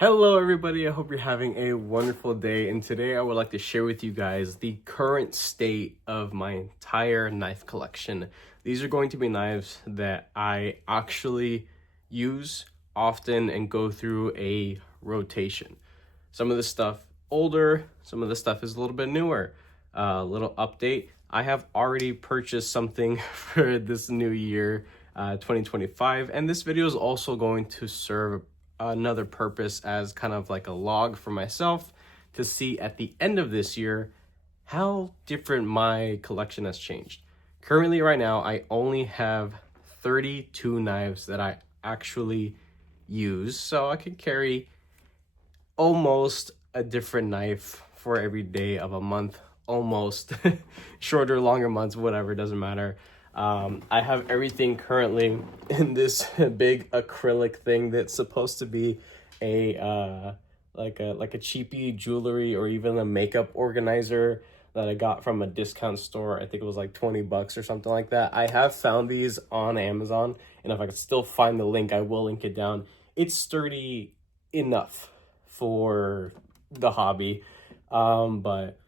Hello everybody, I hope you're having a wonderful day, and today I would like to share with you guys the current state of my entire knife collection. These are going to be knives that I actually use often and go through a rotation. Some of the stuff older, some of the stuff is a little bit newer. Little update, I have already purchased something for this new year, 2025, and this video is also going to serve another purpose as kind of like a log for myself to see at the end of this year how different my collection has changed. Currently, right now, I only have 32 knives that I actually use, so I can carry almost a different knife for every day of a month, almost. Shorter, longer months, whatever, doesn't matter. I have everything currently in this big acrylic thing that's supposed to be a like a cheapy jewelry or even a makeup organizer that I got from a discount store. I think it was like 20 bucks or something like that. I have found these on Amazon, and if I could still find the link, I will link it down. It's sturdy enough for the hobby, but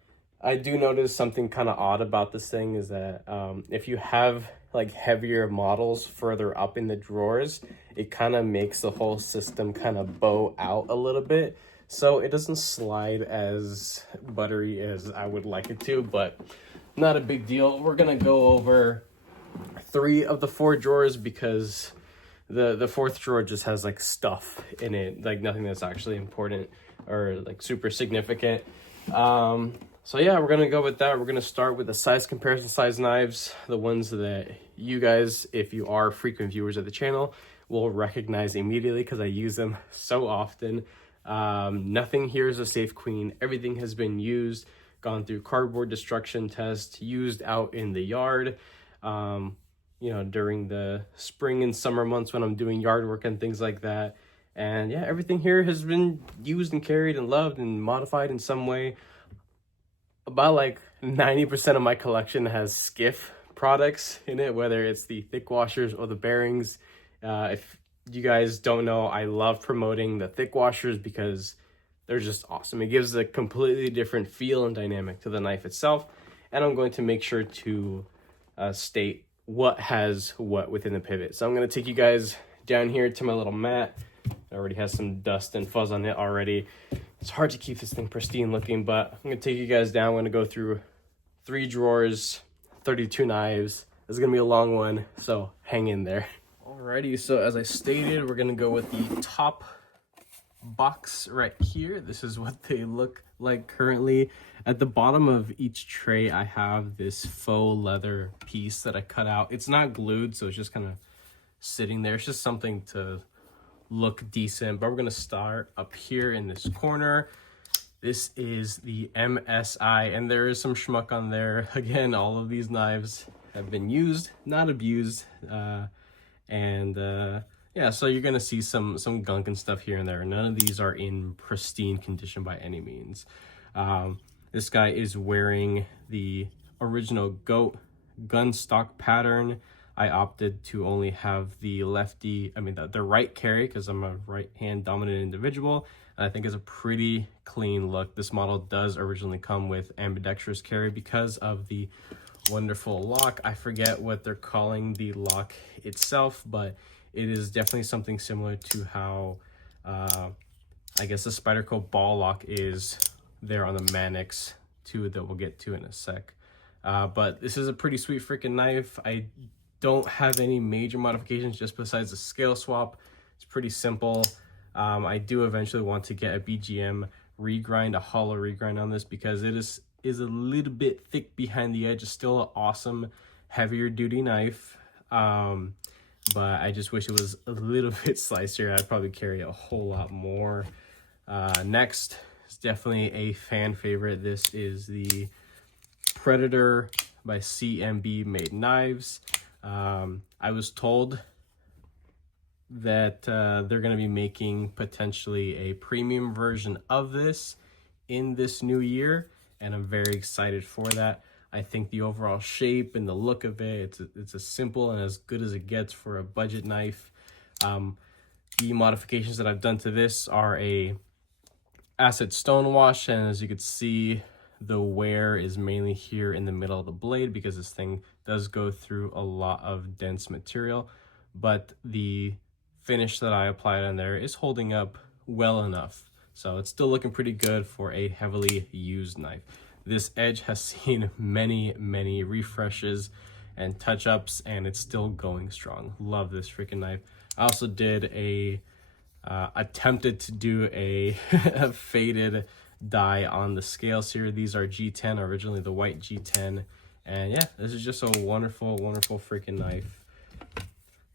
I do notice something kind of odd about this thing is that if you have like heavier models further up in the drawers, it kind of makes the whole system kind of bow out a little bit. So it doesn't slide as buttery as I would like it to, but not a big deal. We're going to go over 3 of the 4 drawers because the fourth drawer just has like stuff in it, like nothing that's actually important or like super significant. So yeah, we're gonna go with that. We're gonna start with the size comparison size knives, the ones that you guys, if you are frequent viewers of the channel, will recognize immediately because I use them so often. Nothing here is a safe queen. Everything has been used, gone through cardboard destruction test, used out in the yard, during the spring and summer months when I'm doing yard work and things like that. And yeah, everything here has been used and carried and loved and modified in some way. About like 90% of my collection has Skiff products in it, whether it's the thick washers or the bearings. If you guys don't know, I love promoting the thick washers because they're just awesome. It gives a completely different feel and dynamic to the knife itself. And I'm going to make sure to state what has what within the pivot. So I'm going to take you guys down here to my little mat. It already has some dust and fuzz on it already. It's hard to keep this thing pristine looking, but I'm going to take you guys down. I'm going to go through 3 drawers, 32 knives. This is going to be a long one, so hang in there. Alrighty, so as I stated, we're going to go with the top box right here. This is what they look like currently. At the bottom of each tray, I have this faux leather piece that I cut out. It's not glued, so it's just kind of sitting there. It's just something to look decent, but we're gonna start up here in this corner. This is the MSI, and there is some schmuck on there. Again, all of these knives have been used, not abused, yeah, so you're gonna see some gunk and stuff here and there. None of these are in pristine condition by any means. This guy is wearing the original GOAT gun stock pattern. I opted to only have the right carry because I'm a right-hand dominant individual. And I think it's a pretty clean look. This model does originally come with ambidextrous carry because of the wonderful lock. I forget what they're calling the lock itself, but it is definitely something similar to how I guess the Spyderco ball lock is there on the Manix 2 that we'll get to in a sec. But this is a pretty sweet freaking knife. I don't have any major modifications just besides the scale swap. It's pretty simple. I do eventually want to get a BGM regrind, a hollow regrind on this because it is a little bit thick behind the edge. It's still an awesome heavier duty knife, but I just wish it was a little bit slicier. I'd probably carry a whole lot more. Next is definitely a fan favorite. This is the Predator by CMB Made Knives. I was told that they're going to be making potentially a premium version of this in this new year, and I'm very excited for that. I think the overall shape and the look of it, it's as simple and as good as it gets for a budget knife. The modifications that I've done to this are a acid stone wash, and as you can see, the wear is mainly here in the middle of the blade because this thing does go through a lot of dense material, but the finish that I applied on there is holding up well enough. So it's still looking pretty good for a heavily used knife. This edge has seen many refreshes and touch-ups, and it's still going strong. Love this freaking knife. I also did attempted to do a faded dye on the scales here. These are G10, originally the white G10. And yeah, this is just a wonderful freaking knife.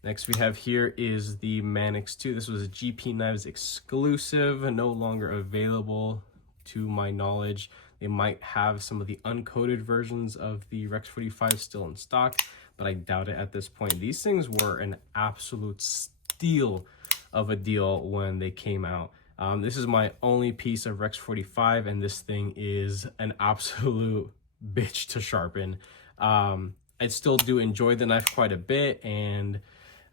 Next we have here is the Manix 2. This was a GP Knives exclusive, no longer available to my knowledge. They might have some of the uncoated versions of the Rex 45 still in stock, but I doubt it at this point. These things were an absolute steal of a deal when they came out. This is my only piece of Rex 45, and this thing is an absolute bitch to sharpen. I still do enjoy the knife quite a bit, and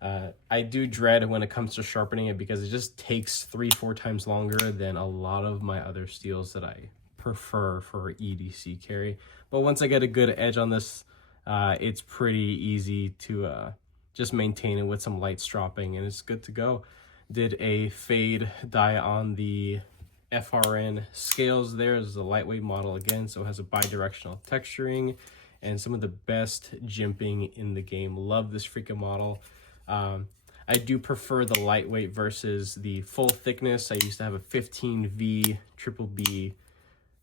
I do dread when it comes to sharpening it because it just takes 3-4 times longer than a lot of my other steels that I prefer for EDC carry. But once I get a good edge on this, it's pretty easy to just maintain it with some light stropping, and it's good to go. Did a fade dye on the FRN scales there. This is a lightweight model again, so it has a bi-directional texturing and some of the best jimping in the game. Love this freaking model. I do prefer the lightweight versus the full thickness. I used to have a 15V triple B,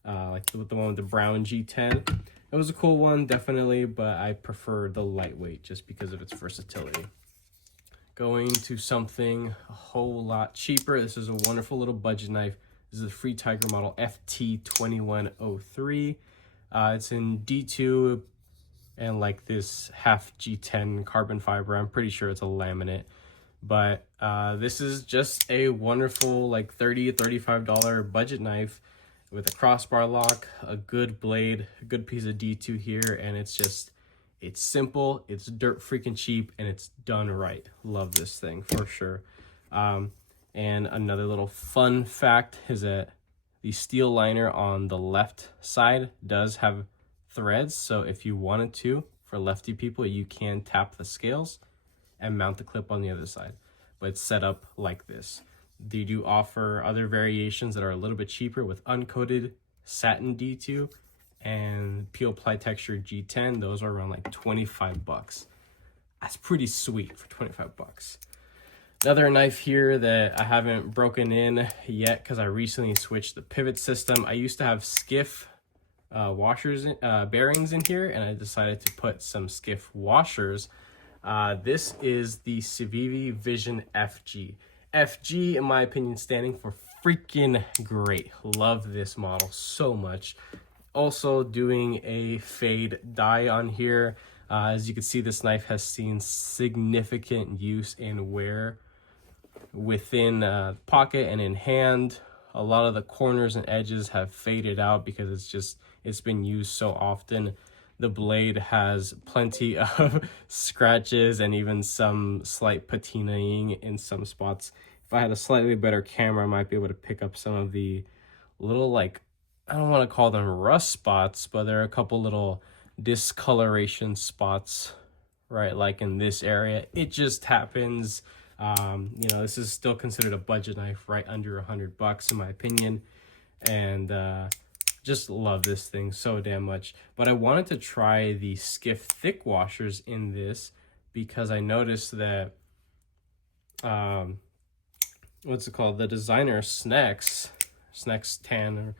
like the one with the brown G10. It was a cool one, definitely, but I prefer the lightweight just because of its versatility. Going to something a whole lot cheaper. This is a wonderful little budget knife. This is the Free Tiger model FT2103. It's in D2 and like this half G10 carbon fiber. I'm pretty sure it's a laminate, but this is just a wonderful like $30 to $35 budget knife with a crossbar lock, a good blade, a good piece of D2 here, and it's simple, it's dirt freaking cheap, and it's done right. Love this thing for sure. And another little fun fact is that the steel liner on the left side does have threads, so if you wanted to, for lefty people, you can tap the scales and mount the clip on the other side, but it's set up like this. They do offer other variations that are a little bit cheaper with uncoated satin D2 and peel ply texture G10. Those are around like 25 bucks. That's pretty sweet for 25 bucks. Another knife here that I haven't broken in yet because I recently switched the pivot system. I used to have skiff washers, bearings in here, and I decided to put some skiff washers. This is the Civivi Vision FG. FG, in my opinion, standing for freaking great. Love this model so much. Also doing a fade dye on here. As you can see, this knife has seen significant use and wear within pocket and in hand. A lot of the corners and edges have faded out because it's been used so often. The blade has plenty of scratches and even some slight patinaing in some spots. If I had a slightly better camera, I might be able to pick up some of the little, like, I don't want to call them rust spots, but there are a couple little discoloration spots, right? Like in this area. It just happens. You know, this is still considered a budget knife, right under $100 in my opinion. And just love this thing so damn much. But I wanted to try the Skiff thick washers in this because I noticed that what's it called, the designer Snex Tan,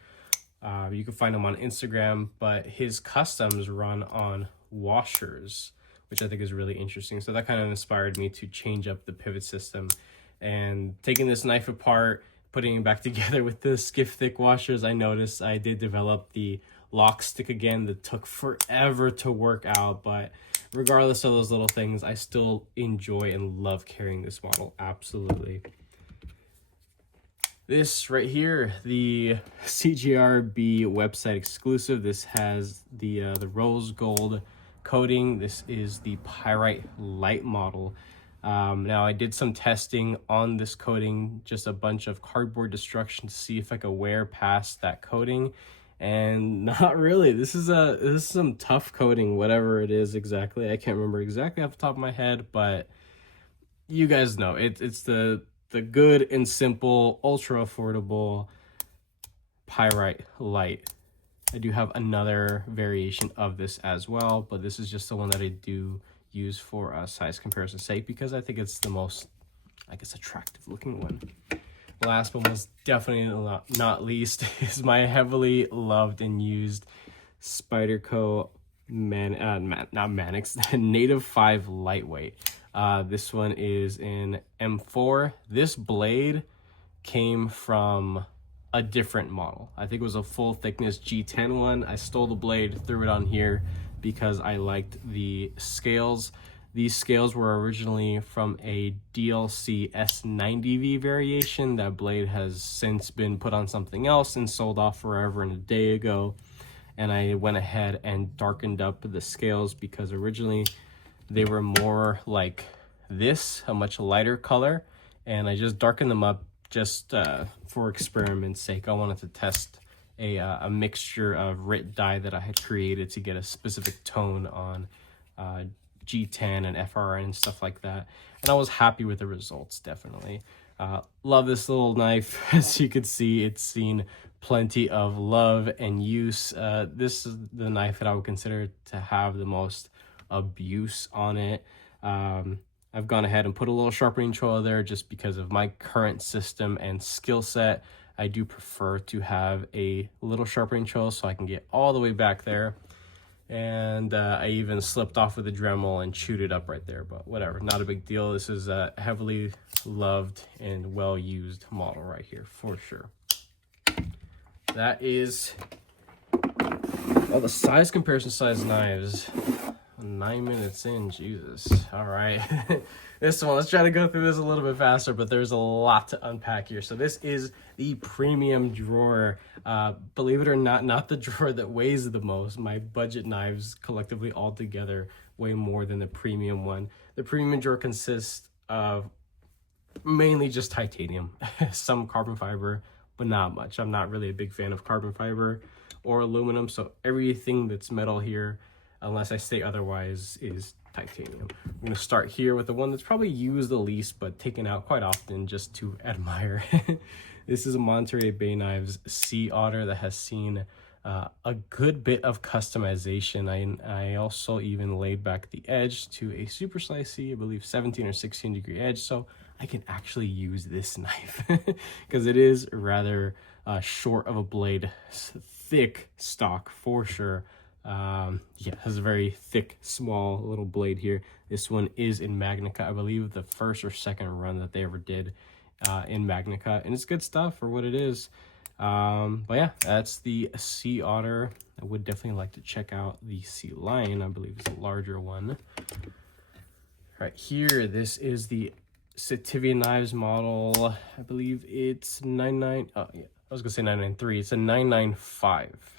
you can find him on Instagram, but his customs run on washers, which I think is really interesting. So that kind of inspired me to change up the pivot system, and taking this knife apart, putting it back together with the Skiff thick washers, I noticed I did develop the lock stick again that took forever to work out, but regardless of those little things, I still enjoy and love carrying this model, absolutely. This right here, the CJRB website exclusive. This has the rose gold coating. This is the Pyrite Light model. Now I did some testing on this coating, just a bunch of cardboard destruction to see if I could wear past that coating, and not really. This is some tough coating, whatever it is exactly. I can't remember exactly off the top of my head, but you guys know it's the good and simple, ultra affordable Pyrite Light. I do have another variation of this as well, but this is just the one that I do use for a size comparison sake because I think it's the most, I guess, attractive looking one. Last but most definitely not least is my heavily loved and used Spyderco not Manix, Native 5 Lightweight. This one is in M4. This blade came from a different model. I think it was a full thickness G10 one. I stole the blade, threw it on here because I liked the scales. These scales were originally from a DLC S90V variation. That blade has since been put on something else and sold off forever and a day ago. And I went ahead and darkened up the scales because originally they were more like this, a much lighter color. And I just darkened them up just for experiment's sake. I wanted to test a mixture of RIT dye that I had created to get a specific tone on G10 and FRN and stuff like that. And I was happy with the results, definitely. Love this little knife. As you can see, it's seen plenty of love and use. This is the knife that I would consider to have the most abuse on it. I've gone ahead and put a little sharpening choil there just because of my current system and skill set. I do prefer to have a little sharpening choil so I can get all the way back there. And I even slipped off with the Dremel and chewed it up right there, but whatever, not a big deal. This is a heavily loved and well-used model right here, for sure. That is all the size comparison size knives. 9 minutes in, Jesus. All right. This one, let's try to go through this a little bit faster, but there's a lot to unpack here. So this is the premium drawer. Believe it or not, not the drawer that weighs the most. My budget knives collectively all together weigh more than the premium one. The premium drawer consists of mainly just titanium, some carbon fiber, but not much. I'm not really a big fan of carbon fiber or aluminum, so everything that's metal here, unless I say otherwise, is titanium. I'm going to start here with the one that's probably used the least but taken out quite often just to admire. This is a Monterey Bay Knives Sea Otter that has seen a good bit of customization. I also even laid back the edge to a super slicey, I believe 17 or 16 degree edge, so I can actually use this knife because it is rather short of a blade, thick stock for sure. Yeah, it has a very thick, small little blade here. This one is in Magnica. I believe the first or second run that they ever did in Magnica, and it's good stuff for what it is. But yeah, that's the Sea Otter. I would definitely like to check out the Sea Lion. I believe it's a larger one. Right here, this is the Sativia Knives model. I believe it's 99. Oh yeah, I was gonna say 993. It's a 995.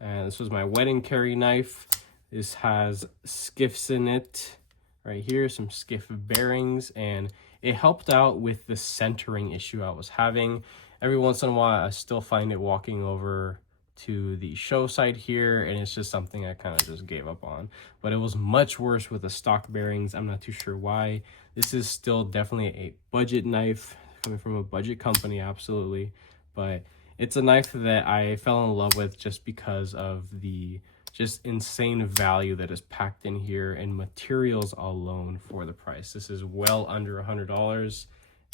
And this was my wedding carry knife. This has skiffs in it right here, some skiff bearings, and it helped out with the centering issue I was having. Every once in a while, I still find it walking over to the show side here, and it's just something I kind of just gave up on. But it was much worse with the stock bearings. I'm not too sure why. This is still definitely a budget knife, coming from a budget company, absolutely. But it's a knife that I fell in love with just because of the just insane value that is packed in here and materials alone for the price. This is well under $100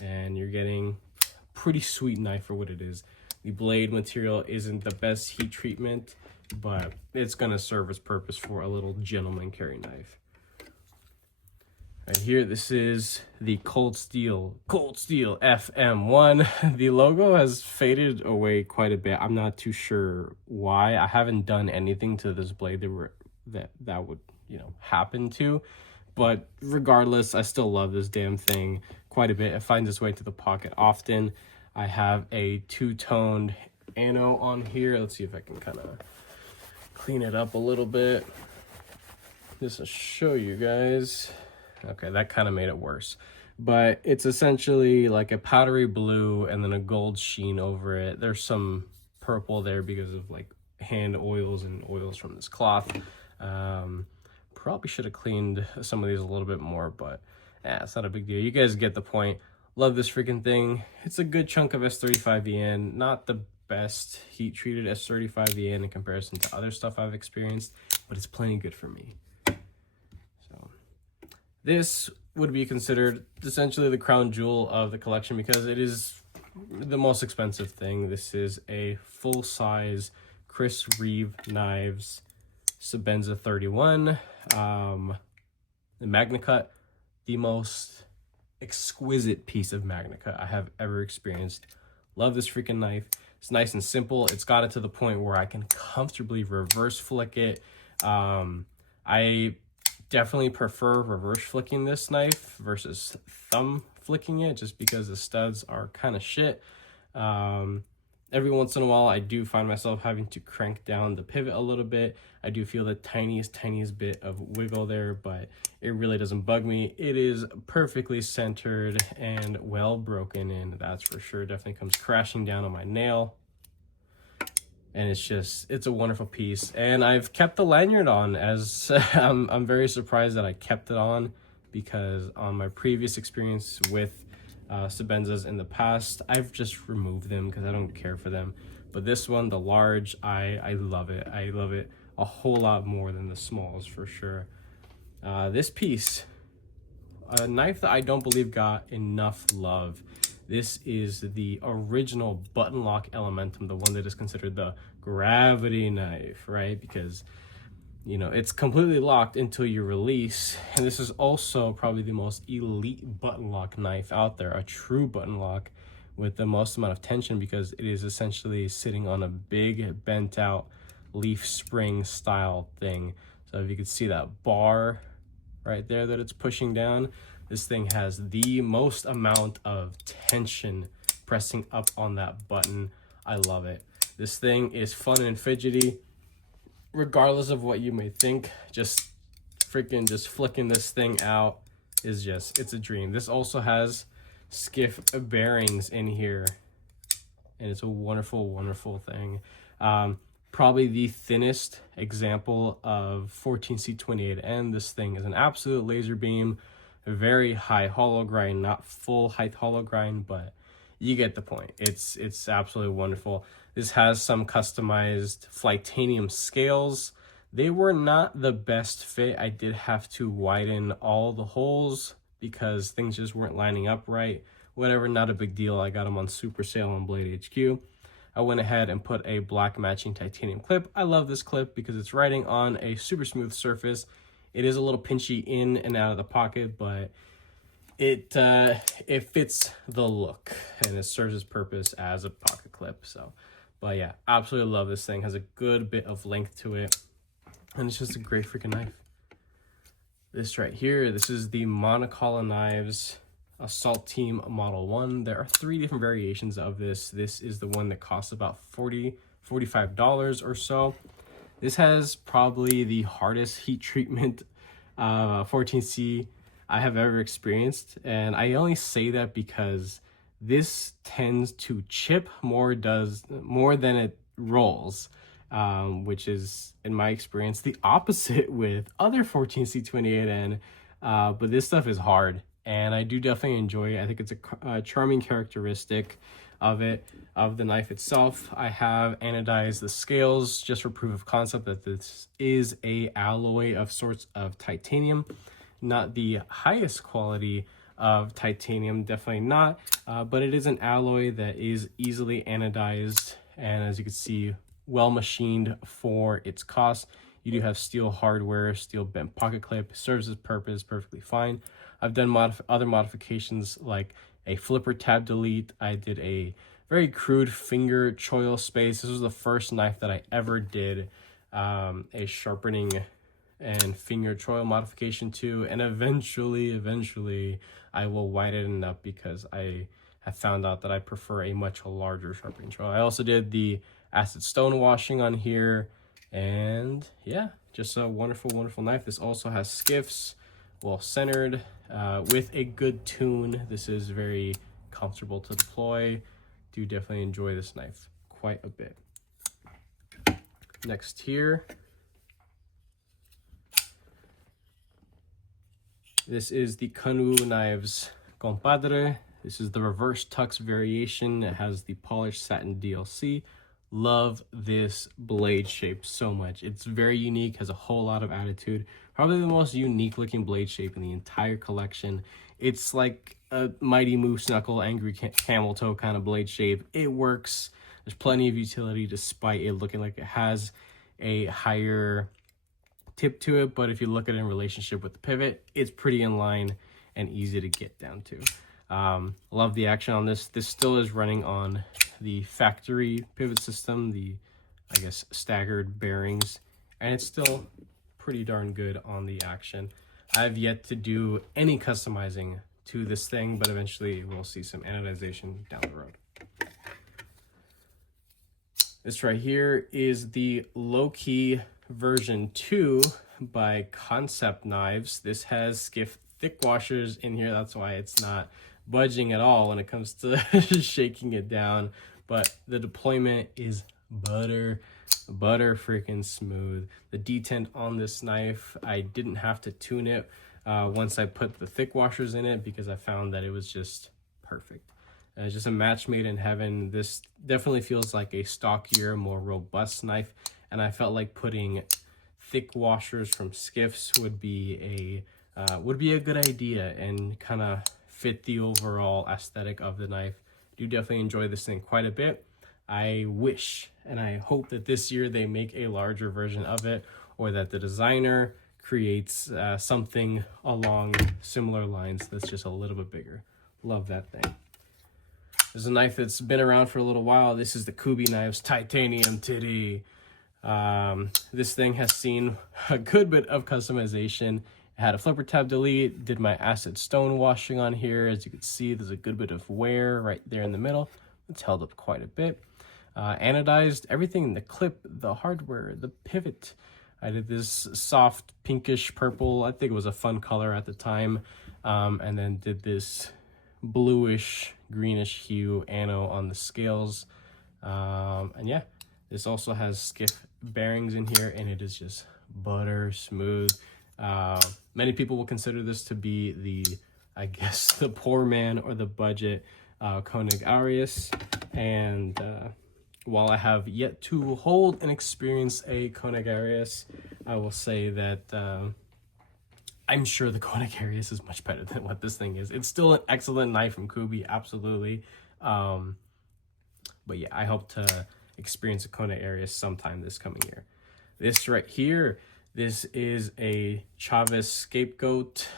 and you're getting a pretty sweet knife for what it is. The blade material isn't the best heat treatment, but it's gonna serve its purpose for a little gentleman carry knife. Right here, this is the Cold Steel FM1. The logo has faded away quite a bit. I'm not too sure why. I haven't done anything to this blade that would, you know, happen to. But regardless, I still love this damn thing quite a bit. It finds its way to the pocket often. I have a two-toned ano on here. Let's see if I can kind of clean it up a little bit. Just to show you guys. Okay, that kind of made it worse. But it's essentially like a powdery blue and then a gold sheen over it. There's some purple there because of like hand oils and oils from this cloth. Probably should have cleaned some of these a little bit more, but yeah, it's not a big deal. You guys get the point. Love this freaking thing. It's a good chunk of S35VN. Not the best heat treated S35VN in comparison to other stuff I've experienced, but it's plenty good for me. So this would be considered essentially the crown jewel of the collection because it is the most expensive thing. This is a full-size Chris Reeve Knives Sebenza 31. The Magna Cut, the most exquisite piece of Magna Cut I have ever experienced. Love this freaking knife. It's nice and simple. It's got it to the point where I can comfortably reverse flick it. I definitely prefer reverse flicking this knife versus thumb flicking it just because the studs are kind of shit. Every once in a while, I do find myself having to crank down the pivot a little bit. I do feel the tiniest bit of wiggle there, but it really doesn't bug me. It is perfectly centered and well broken in, that's for sure. Definitely comes crashing down on my nail. And it's a wonderful piece. And I've kept the lanyard on as I'm very surprised that I kept it on because on my previous experience with Sebenzas in the past, I've just removed them because I don't care for them. But this one, the large, I love it. I love it a whole lot more than the smalls for sure. This piece, a knife that I don't believe got enough love. This is the original button lock Elementum, the one that is considered the gravity knife, right? Because, you know, it's completely locked until you release. And this is also probably the most elite button lock knife out there, a true button lock with the most amount of tension because it is essentially sitting on a big bent out leaf spring style thing. So if you could see that bar right there that it's pushing down, this thing has the most amount of tension pressing up on that button. I love it. This thing is fun and fidgety. Regardless of what you may think, just flicking this thing out is it's a dream. This also has skiff bearings in here, and it's a wonderful thing. Probably the thinnest example of 14C28N. This thing is an absolute laser beam, a very high hollow grind, not full height hollow grind, but you get the point. It's absolutely wonderful. This has some customized Flytanium scales. They were not the best fit. I did have to widen all the holes because things just weren't lining up right. Whatever, not a big deal. I got them on super sale on Blade HQ. I went ahead and put a black matching titanium clip. I love this clip because it's riding on a super smooth surface. It is a little pinchy in and out of the pocket, but it fits the look and it serves its purpose as a pocket clip. So, but yeah, absolutely love this thing. Has a good bit of length to it, and it's just a great freaking knife. This right here, this is the Monocolla Knives Assault Team Model 1. There are 3 different variations of this. This is the one that costs about $45 or so. This has probably the hardest heat treatment 14C I have ever experienced, and I only say that because this tends to chip more than it rolls, which is, in my experience, the opposite with other 14C28N, but this stuff is hard, and I do definitely enjoy it. I think it's a charming characteristic of the knife itself. I have anodized the scales just for proof of concept that this is a alloy of sorts of titanium. Not the highest quality of titanium, definitely not, but it is an alloy that is easily anodized, and as you can see, well machined for its cost. You do have steel hardware, steel bent pocket clip, serves its purpose perfectly fine. I've done other modifications like a flipper tab delete. I did a very crude finger choil space. This was the first knife that I ever did a sharpening and finger choil modification to, and eventually I will widen it up because I have found out that I prefer a much larger sharpening choil. I also did the acid stone washing on here, and yeah, just a wonderful knife. This also has skiffs well centered, with a good tune. This is very comfortable to deploy. Do definitely enjoy this knife quite a bit. Next here, this is the Kanu Knives Compadre. This is the reverse tux variation. It has the polished satin DLC. Love this blade shape so much. It's very unique, has a whole lot of attitude. Probably the most unique looking blade shape in the entire collection. It's like a Mighty Moose Knuckle, Angry Camel Toe kind of blade shape. It works. There's plenty of utility despite it looking like it has a higher tip to it. But if you look at it in relationship with the pivot, it's pretty in line and easy to get down to. Love the action on this. This still is running on the factory pivot system, the, I guess, staggered bearings, and it's still pretty darn good on the action. I've yet to do any customizing to this thing, but eventually we'll see some anodization down the road. This right here is the Low-Key version 2 by Concept Knives. This has skiff thick washers in here. That's why it's not budging at all when it comes to shaking it down. But the deployment is butter freaking smooth. The detent on this knife, I didn't have to tune it once I put the thick washers in it because I found that it was just perfect. It's just a match made in heaven. This definitely feels like a stockier, more robust knife, and I felt like putting thick washers from skiffs would be a good idea and kind of fit the overall aesthetic of the knife. Do definitely enjoy this thing quite a bit. I wish and I hope that this year they make a larger version of it, or that the designer creates something along similar lines that's just a little bit bigger. Love that thing. There's a knife that's been around for a little while. This is the Kubey Knives Titanium Titty. This thing has seen a good bit of customization. It had a flipper tab delete, did my acid stone washing on here. As you can see, there's a good bit of wear right there in the middle. It's held up quite a bit. Anodized everything, the clip, the hardware, the pivot. I did this soft pinkish purple. I think it was a fun color at the time. And then did this bluish greenish hue ano on the scales. And yeah, this also has skiff bearings in here, and it is just butter smooth. Many people will consider this to be the, I guess, the poor man or the budget Koenig Arius. And while I have yet to hold and experience a Koenig Arius, I will say that I'm sure the Koenig Arius is much better than what this thing is. It's still an excellent knife from Kubey, absolutely. But yeah, I hope to experience a Koenig Arius sometime this coming year. This right here, this is a Chavez Scapegoat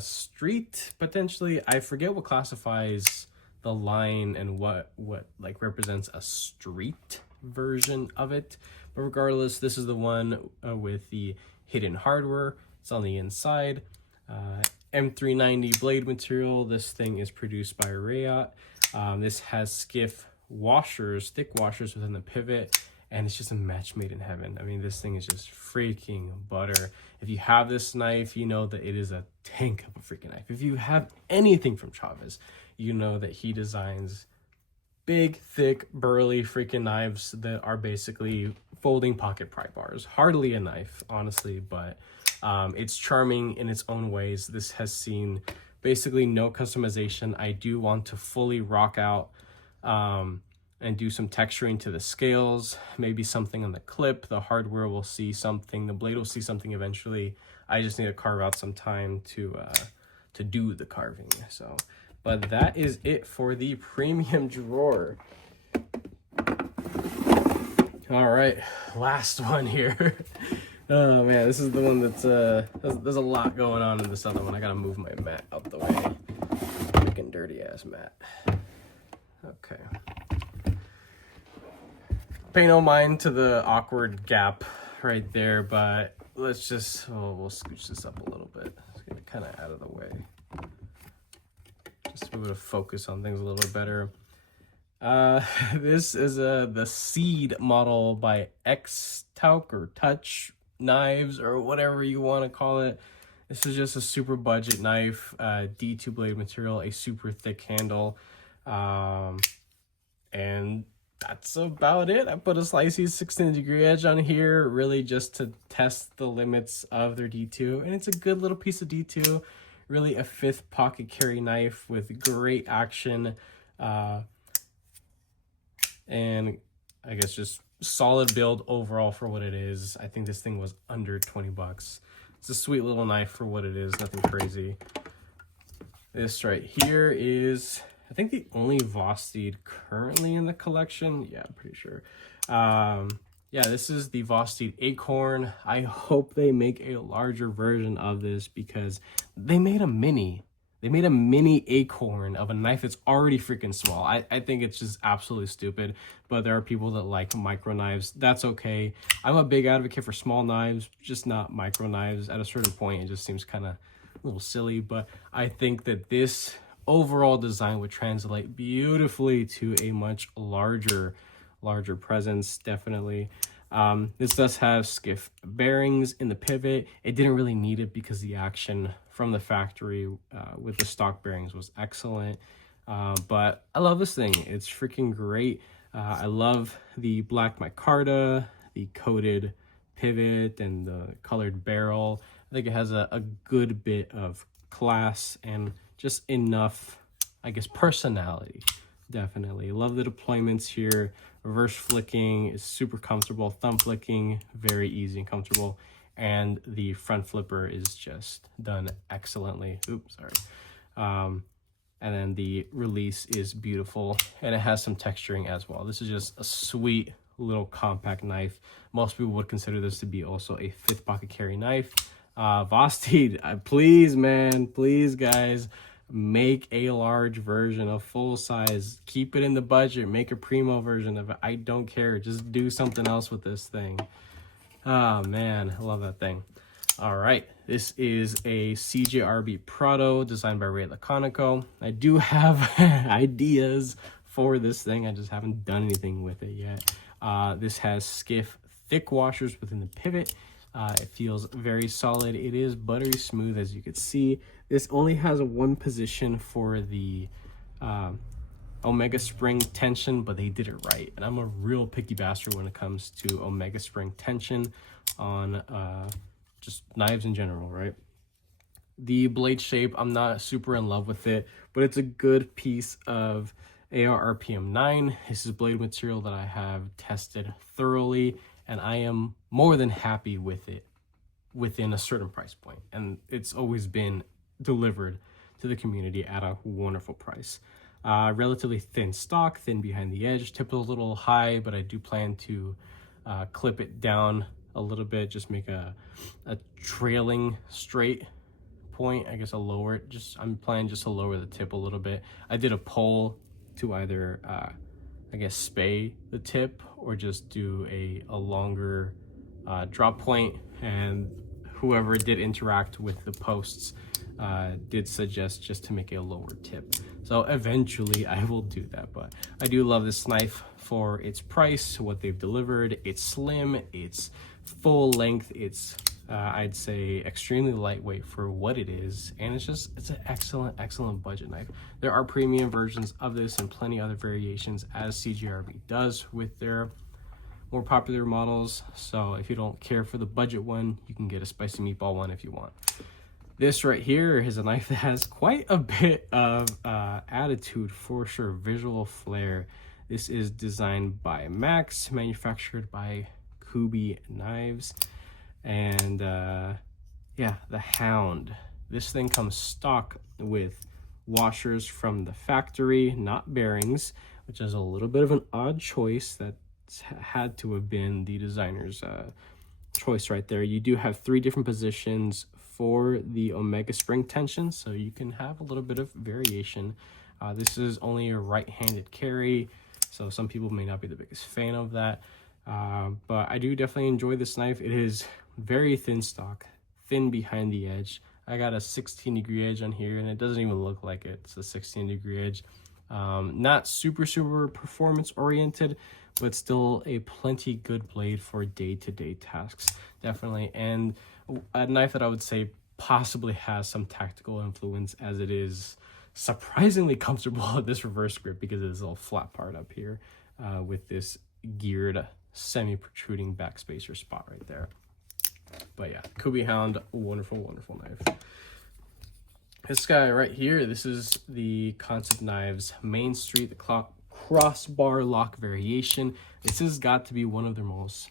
Street, potentially. I forget what classifies the line and what like represents a street version of it. But regardless, this is the one with the hidden hardware. It's on the inside. M390 blade material. This thing is produced by Rayot. This has skiff washers, thick washers within the pivot, and it's just a match made in heaven. I mean, this thing is just freaking butter. If you have this knife, you know that it is a tank of a freaking knife. If you have anything from Chavez, you know that he designs big, thick, burly freaking knives that are basically folding pocket pry bars. Hardly a knife, honestly, but it's charming in its own ways. This has seen basically no customization. I do want to fully rock out and do some texturing to the scales, maybe something on the clip. The hardware will see something, the blade will see something eventually. I just need to carve out some time to do the carving. So, but that is it for the premium drawer. All right, last one here. Oh man, this is the one that's there's a lot going on in this other one. I gotta move my mat out the way. Freaking dirty ass mat. Okay. Pay no mind to the awkward gap right there, but let's just, we'll scooch this up a little bit. Let's get it kind of out of the way. Just to be able to focus on things a little bit better. This is the Seed model by X-Tauk or Touch Knives or whatever you want to call it. This is just a super budget knife, D2 blade material, a super thick handle, and that's about it. I put a Slicey 16-degree edge on here, really just to test the limits of their D2, and it's a good little piece of D2, really a 5th pocket carry knife with great action, and I guess just solid build overall for what it is. I think this thing was under 20 bucks. It's a sweet little knife for what it is, nothing crazy. This right here is, I think, the only Vosteed currently in the collection. Yeah, I'm pretty sure. Yeah, this is the Vosteed Acorn. I hope they make a larger version of this because they made a mini. They made a mini Acorn of a knife that's already freaking small. I think it's just absolutely stupid, but there are people that like micro knives. That's okay. I'm a big advocate for small knives, just not micro knives. At a certain point, it just seems kind of a little silly, but I think that this overall design would translate beautifully to a much larger presence, definitely. This does have skiff bearings in the pivot. It didn't really need it because the action from the factory with the stock bearings was excellent. But I love this thing. It's freaking great. I love the black micarta, the coated pivot, and the colored barrel. I think it has a good bit of class and just enough, I guess, personality. Definitely love the deployments here. Reverse flicking is super comfortable. Thumb flicking, very easy and comfortable. And the front flipper is just done excellently. Oops, sorry. And then the release is beautiful, and it has some texturing as well. This is just a sweet little compact knife. Most people would consider this to be also a 5th pocket carry knife. Vosteed, please, man, please, guys, make a large version, a full size. Keep it in the budget. Make a primo version of it. I don't care. Just do something else with this thing. Oh man, I love that thing. All right, this is a CJRB Prado designed by Ray Laconico. I do have ideas for this thing. I just haven't done anything with it yet. This has skiff thick washers within the pivot. It feels very solid. It is buttery smooth, as you can see. This only has one position for the Omega Spring tension, but they did it right. And I'm a real picky bastard when it comes to Omega Spring tension on just knives in general, right? The blade shape, I'm not super in love with it, but it's a good piece of AR RPM 9. This is blade material that I have tested thoroughly, and I am more than happy with it within a certain price point. And it's always been delivered to the community at a wonderful price. Relatively thin stock, thin behind the edge, tip a little high, but I do plan to clip it down a little bit, just make a trailing straight point. I guess I'll lower it. I'm planning just to lower the tip a little bit. I did a poll to either I guess spay the tip or just do a longer drop point, and whoever did interact with the posts did suggest just to make a lower tip. So eventually I will do that, but I do love this knife for its price, what they've delivered. It's slim, it's full length, it's I'd say extremely lightweight for what it is, and it's an excellent budget knife. There are premium versions of this and plenty other variations, as CJRB does with their more popular models. So if you don't care for the budget one, you can get a spicy meatball one if you want. This right here is a knife that has quite a bit of attitude for sure, visual flair. This is designed by Max, manufactured by Kubi Knives. And yeah, the Hound. This thing comes stock with washers from the factory, not bearings, which is a little bit of an odd choice. That had to have been the designer's choice right there. You do have 3 different positions for the Omega Spring tension, so you can have a little bit of variation. This is only a right-handed carry, so some people may not be the biggest fan of that. But I do definitely enjoy this knife. It is very thin stock, thin behind the edge. I got a 16-degree edge on here, and it doesn't even look like it's a 16-degree edge. Not super performance oriented, but still a plenty good blade for day-to-day tasks, definitely. And a knife that I would say possibly has some tactical influence, as it is surprisingly comfortable at this reverse grip because of this little flat part up here with this geared semi-protruding backspacer spot right there. But yeah, Kubey Hound, wonderful, wonderful knife. This guy right here, this is the Concept Knives Main Street, the crossbar lock variation. This has got to be one of their most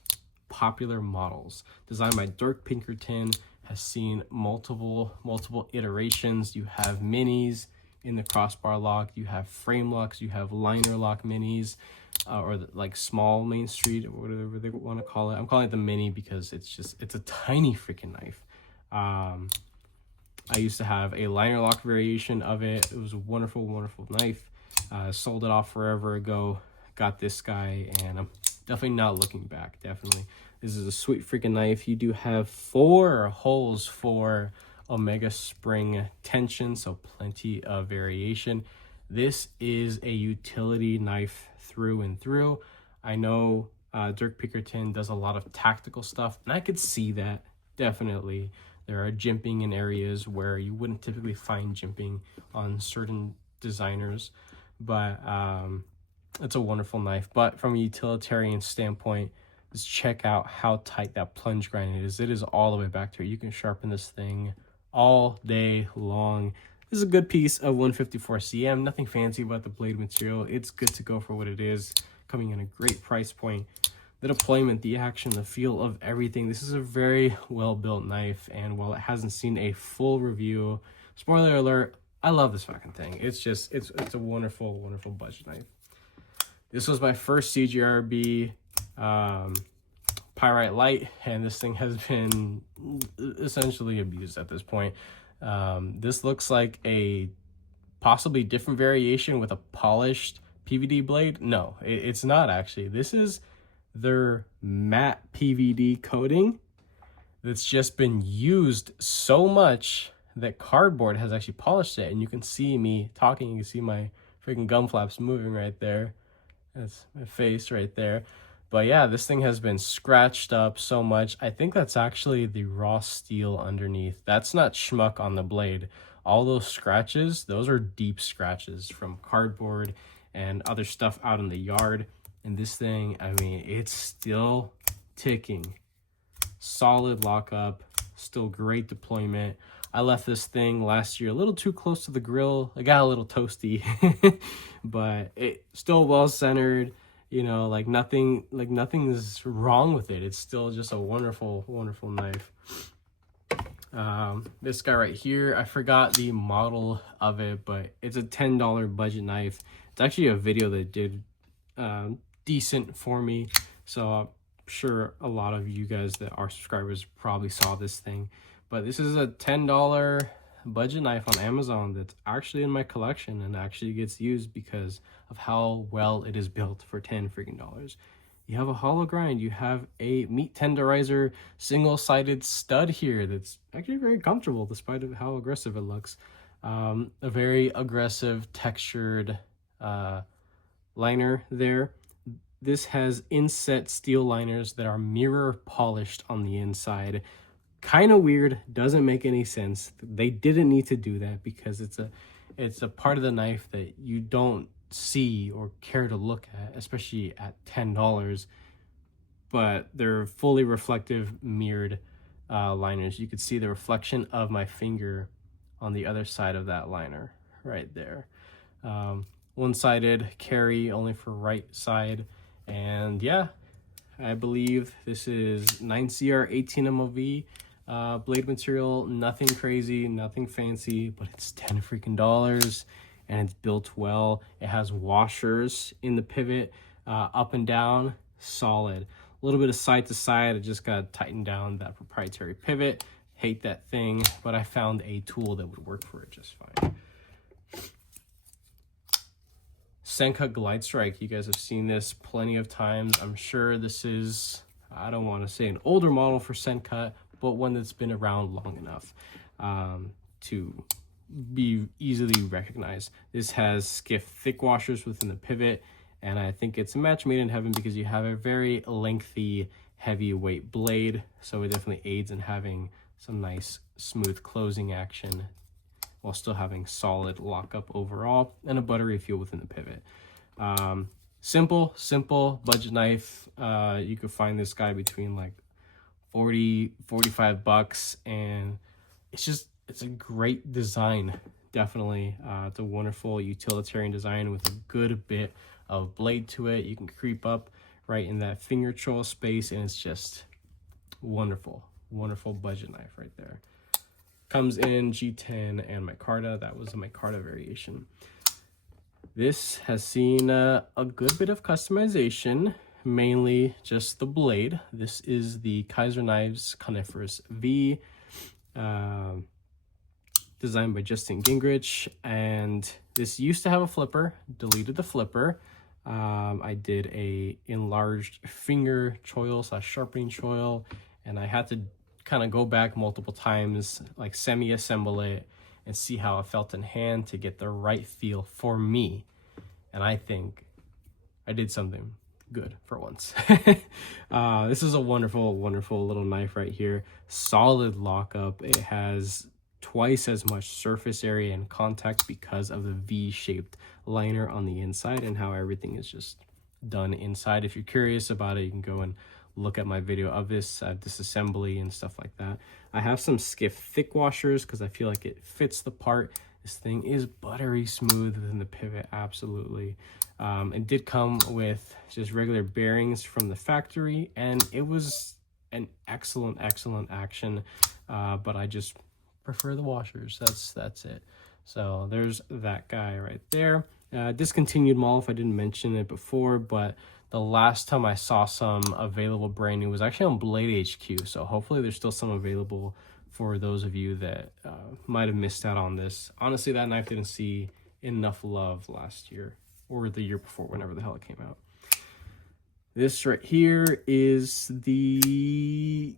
popular models. Designed by Dirk Pinkerton, has seen multiple iterations. You have minis in the crossbar lock, you have frame locks, you have liner lock minis, or like small Main Street, or whatever they want to call it. I'm calling it the mini because it's a tiny freaking knife. I used to have a liner lock variation of it. It was a wonderful, wonderful knife. Sold it off forever ago. Got this guy, and I'm definitely not looking back. Definitely. This is a sweet freaking knife. You do have 4 holes for Omega spring tension, so plenty of variation. This is a utility knife through and through. I know Dirk Pinkerton does a lot of tactical stuff, and I could see that, definitely. There are jimping in areas where you wouldn't typically find jimping on certain designers, but it's a wonderful knife. But from a utilitarian standpoint, just check out how tight that plunge grind is. It is all the way back there. You can sharpen this thing all day long. This is a good piece of 154 cm. Nothing fancy about the blade material. It's good to go for what it is, coming in a great price point. The deployment, the action, the feel of everything. This is a very well-built knife, and while it hasn't seen a full review, spoiler alert, I love this fucking thing. It's a wonderful, wonderful budget knife. This was my first CGRB Pyrite Light, and this thing has been essentially abused at this point. This looks like a possibly different variation with a polished PVD blade. No, it's not actually. This is their matte PVD coating that's just been used so much that cardboard has actually polished it, and you can see me talking. You can see my freaking gum flaps moving right there. That's my face right there. But yeah, this thing has been scratched up so much. I think that's actually the raw steel underneath. That's not schmuck on the blade. All those scratches, those are deep scratches from cardboard and other stuff out in the yard. And this thing, I mean, it's still ticking. Solid lockup, still great deployment. I left this thing last year a little too close to the grill. I got a little toasty, but it still well centered. You know, like nothing is wrong with it. It's still just a wonderful, wonderful knife. This guy right here, I forgot the model of it, but it's a $10 budget knife. It's actually a video that did decent for me, so I'm sure a lot of you guys that are subscribers probably saw this thing. But this is a $10 budget knife on Amazon that's actually in my collection and actually gets used because of how well it is built for $10 freaking dollars. You have a hollow grind, you have a meat tenderizer single-sided stud here that's actually very comfortable despite of how aggressive it looks. A very aggressive textured liner there. This has inset steel liners that are mirror polished on the inside. Kind of weird, doesn't make any sense. They didn't need to do that because it's a part of the knife that you don't see or care to look at, especially at $10. But they're fully reflective mirrored liners. You could see the reflection of my finger on the other side of that liner right there. One-sided carry only for right side. And yeah, I believe this is 9CR 18 MOV. Blade material, nothing crazy, nothing fancy, but it's $10 freaking dollars, and it's built well. It has washers in the pivot, up and down, solid. A little bit of side to side. I just got to tighten down that proprietary pivot. Hate that thing, but I found a tool that would work for it just fine. Senka Glide Strike. You guys have seen this plenty of times. I'm sure this is, I don't want to say an older model for Senka, but one that's been around long enough to be easily recognized. This has skiff thick washers within the pivot, and I think it's a match made in heaven because you have a very lengthy, heavyweight blade, so it definitely aids in having some nice smooth closing action while still having solid lockup overall, and a buttery feel within the pivot. Simple budget knife. You could find this guy between like 40-45 bucks, and it's a great design. Definitely it's a wonderful utilitarian design with a good bit of blade to it. You can creep up right in that finger choil space, and it's just wonderful budget knife right there. Comes in G10 and micarta. That was a micarta variation. This has seen a good bit of customization, mainly just the blade. This is the Kizer Knives Coniferous V, designed by Justin Gingrich, and this used to have a flipper. Deleted the flipper. I did a enlarged finger choil / sharpening choil, and I had to kind of go back multiple times, like semi-assemble it and see how it felt in hand to get the right feel for me. And I think I did something good for once. This is a wonderful little knife right here. Solid lockup. It has twice as much surface area and contact because of the V-shaped liner on the inside and how everything is just done inside. If you're curious about it, you can go and look at my video of this disassembly and stuff like that. I have some Skiff thick washers because I feel like it fits the part. This thing is buttery smooth within the pivot, absolutely. It did come with just regular bearings from the factory, and it was an excellent action, but I just prefer the washers. That's it. So there's that guy right there. Discontinued model, if I didn't mention it before, but the last time I saw some available brand new was actually on Blade HQ. So hopefully there's still some available for those of you that might have missed out on this. Honestly, that knife didn't see enough love last year or the year before, whenever the hell it came out. This right here is the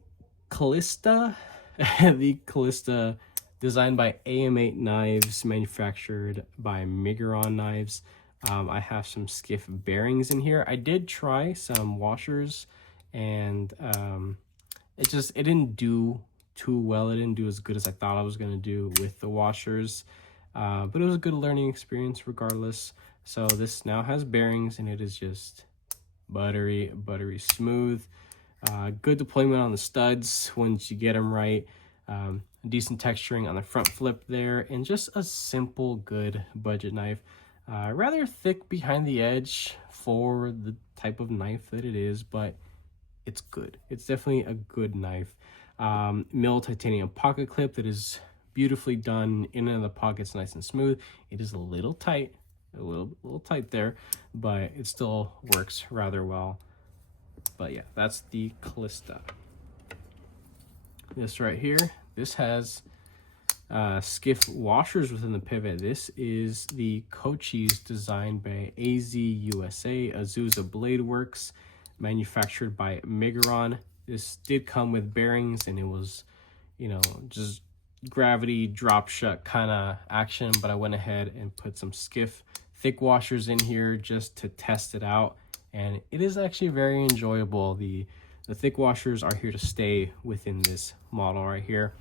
Callista. The Callista, designed by AM8 Knives, manufactured by Miguron Knives. I have some Skiff bearings in here. I did try some washers, and it didn't do too well. It didn't do as good as I thought I was going to do with the washers, but it was a good learning experience regardless. So this now has bearings, and it is just buttery smooth. Good deployment on the studs once you get them right. Decent texturing on the front flip there, and just a simple, good budget knife. Rather thick behind the edge for the type of knife that it is, but it's good. It's definitely a good knife. Milled titanium pocket clip that is beautifully done in and out of the pockets, nice and smooth. It is a little tight, a little tight there, but it still works rather well. But yeah, that's the Callista. This right here, this has Skiff washers within the pivot. This is the Cochise, designed by AZ USA, Azusa Blade Works, manufactured by Miguron. This did come with bearings, and it was, just gravity drop shut kind of action, but I went ahead and put some Skiff thick washers in here just to test it out, and it is actually very enjoyable. The thick washers are here to stay within this model right here.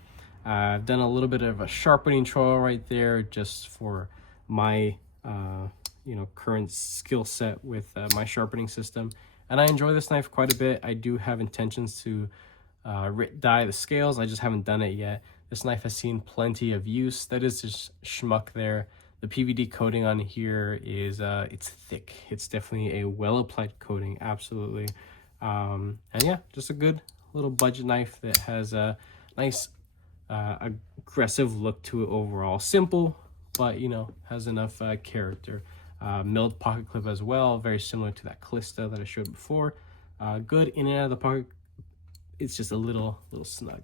I've done a little bit of a sharpening trial right there just for my current skill set with my sharpening system, and I enjoy this knife quite a bit. I do have intentions to dye the scales. I just haven't done it yet. This knife has seen plenty of use. That is just schmuck there. The PVD coating on here is it's thick. It's definitely a well-applied coating, absolutely. And yeah, just a good little budget knife that has a nice aggressive look to it overall. Simple, but has enough character. Milled pocket clip as well, very similar to that Callista that I showed before. Good in and out of the pocket. It's just a little snug.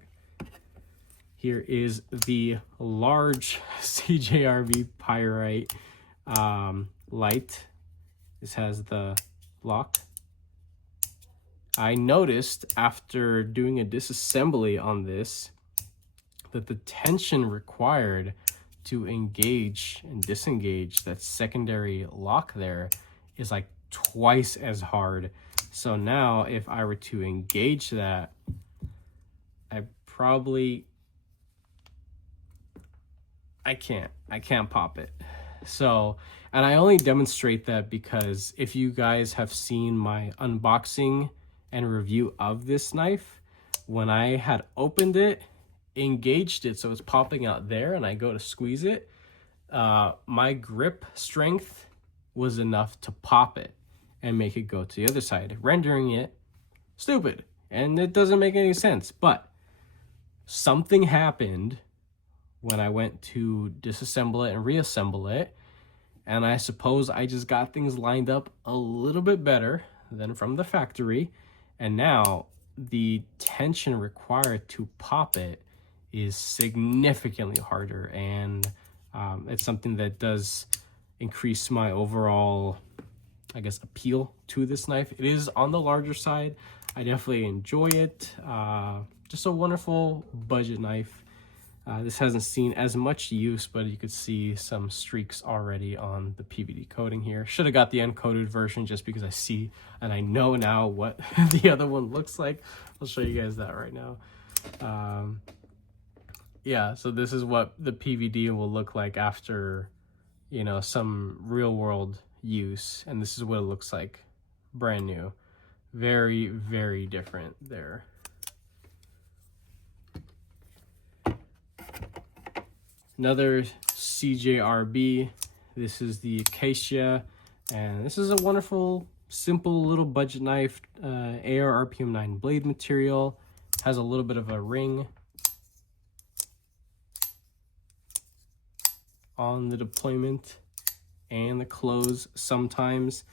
Here is the large CJRB Pyrite light. This has the lock. I noticed after doing a disassembly on this that the tension required to engage and disengage that secondary lock there is like twice as hard. So now if I were to engage that, I probably I can't pop it. So, and I only demonstrate that because if you guys have seen my unboxing and review of this knife, when I had opened it, engaged it so it's popping out there, and I go to squeeze it, my grip strength was enough to pop it and make it go to the other side, rendering it stupid. And it doesn't make any sense. But something happened when I went to disassemble it and reassemble it. And I suppose I just got things lined up a little bit better than from the factory. And now the tension required to pop it is significantly harder. And it's something that does increase my overall, I guess, appeal to this knife. It is on the larger side. I definitely enjoy it. Just a wonderful budget knife. This hasn't seen as much use, but you could see some streaks already on the PVD coating here. Should have got the uncoated version just because I see and I know now what the other one looks like. I'll show you guys that right now. Yeah, so this is what the PVD will look like after, you know, some real world use. And this is what it looks like brand new. Very, very different there. Another CJRB. This is the Acacia, and this is a wonderful, simple little budget knife. AR RPM 9 blade material. Has a little bit of a ring on the deployment and the close sometimes.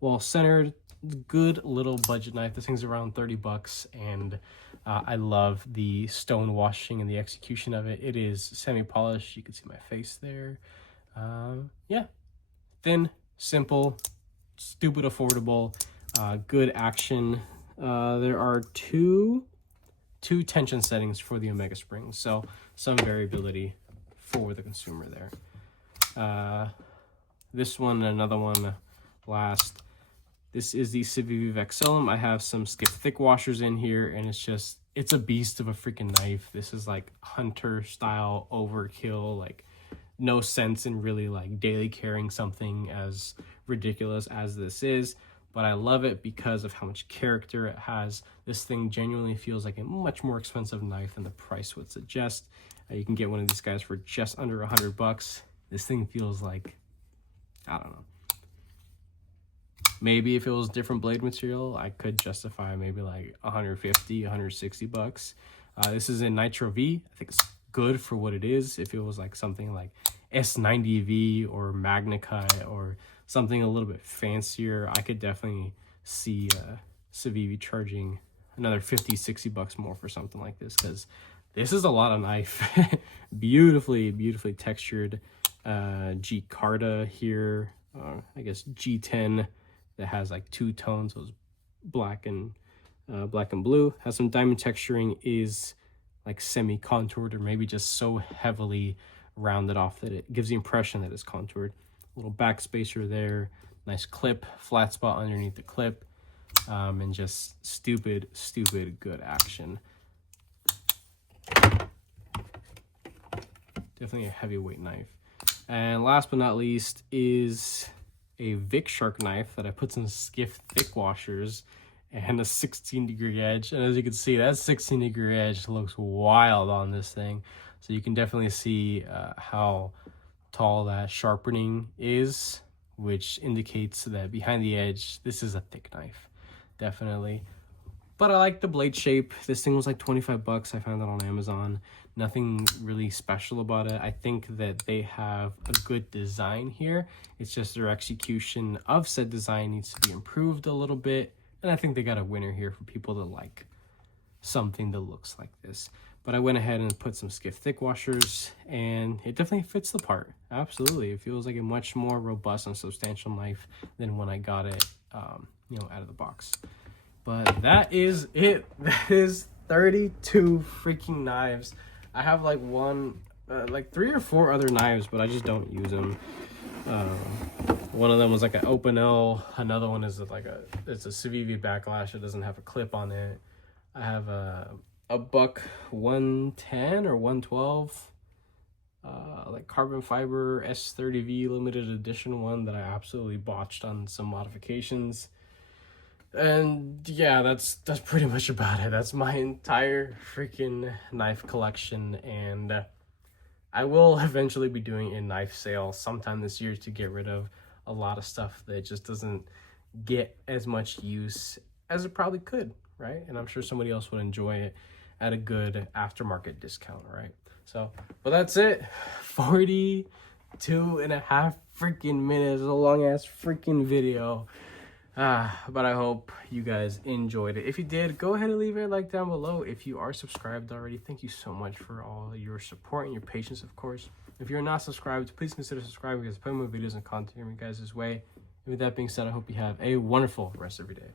Well centered, good little budget knife. This thing's around 30 bucks, and I love the stone washing and the execution of it. It is semi-polished. You can see my face there. Yeah, thin, simple, stupid affordable, good action. There are two tension settings for the Omega springs, so some variability for the consumer there. This one, another one last. This is the Civivi Vexillum. I have some Skiff thick washers in here, and it's a beast of a freaking knife. This is like hunter style overkill, like no sense in really like daily carrying something as ridiculous as this is, but I love it because of how much character it has. This thing genuinely feels like a much more expensive knife than the price would suggest. You can get one of these guys for just under 100 bucks. This thing feels like, I don't know. Maybe if it was different blade material, I could justify maybe like 150, 160 bucks. This is in Nitro V. I think it's good for what it is. If it was like something like S90V or Magnicut or something a little bit fancier, I could definitely see Civivi charging another 50, 60 bucks more for something like this, because this is a lot of knife. Beautifully, beautifully textured G-Carta here. I guess G10 that has like two tones, so it's black and blue. Has some diamond texturing, is like semi-contoured or maybe just so heavily rounded off that it gives the impression that it's contoured. Little back spacer there, nice clip, flat spot underneath the clip, and just stupid good action. Definitely a heavyweight knife. And last but not least is a Vic Shark knife that I put some Skiff thick washers and a 16-degree edge. And as you can see, that 16-degree edge looks wild on this thing. So you can definitely see how tall that sharpening is, which indicates that behind the edge, this is a thick knife, definitely. But I like the blade shape. This thing was like 25 bucks. I found it on Amazon. Nothing really special about it. I think that they have a good design here. It's just their execution of said design needs to be improved a little bit. And I think they got a winner here for people that like something that looks like this. But I went ahead and put some Skiff thick washers, and it definitely fits the part. Absolutely. It feels like a much more robust and substantial knife than when I got it, you know, out of the box. But that is it. That is 32 freaking knives. I have like like 3 or 4 other knives, but I just don't use them. One of them was like an Opinel. Another one is like it's a Civivi Backlash. It doesn't have a clip on it. I have a Buck 110 or 112 like carbon fiber S30V limited edition one that I absolutely botched on some modifications. And yeah, that's pretty much about it. That's my entire freaking knife collection, and I will eventually be doing a knife sale sometime this year to get rid of a lot of stuff that just doesn't get as much use as it probably could, right? And I'm sure somebody else would enjoy it at a good aftermarket discount, right? So, but that's it. 42.5 freaking minutes, a long ass freaking video. But I hope you guys enjoyed it. If you did, go ahead and leave a like down below. If you are subscribed already, thank you so much for all your support and your patience, of course. If you're not subscribed, please consider subscribing because I put more videos and content in you guys' way. And with that being said, I hope you have a wonderful rest of your day.